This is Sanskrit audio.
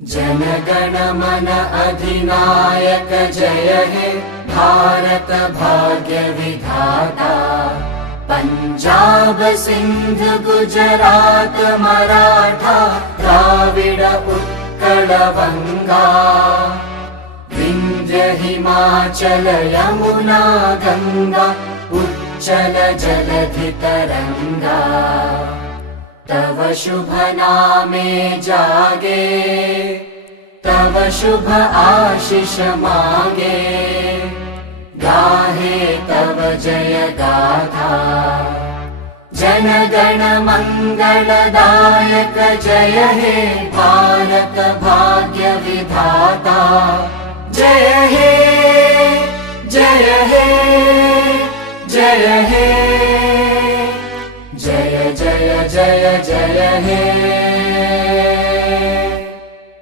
जनगण मन अधिनायक जय हे भारत भाग्य विधाता। पंजाब सिंध गुजरात मराठा द्राविड उत्कल बंगा। विंध्य हिमाचल यमुना गंगा उच्चल जलधि तरंगा। तव शुभ नामे जागे तव शुभ आशीष मागे। गाहे तव जय गाथा जन गण मंगलदायक जय हे भारत भाग्य विधाता। जय हे जय हे जय हे जय जय जय जय हे।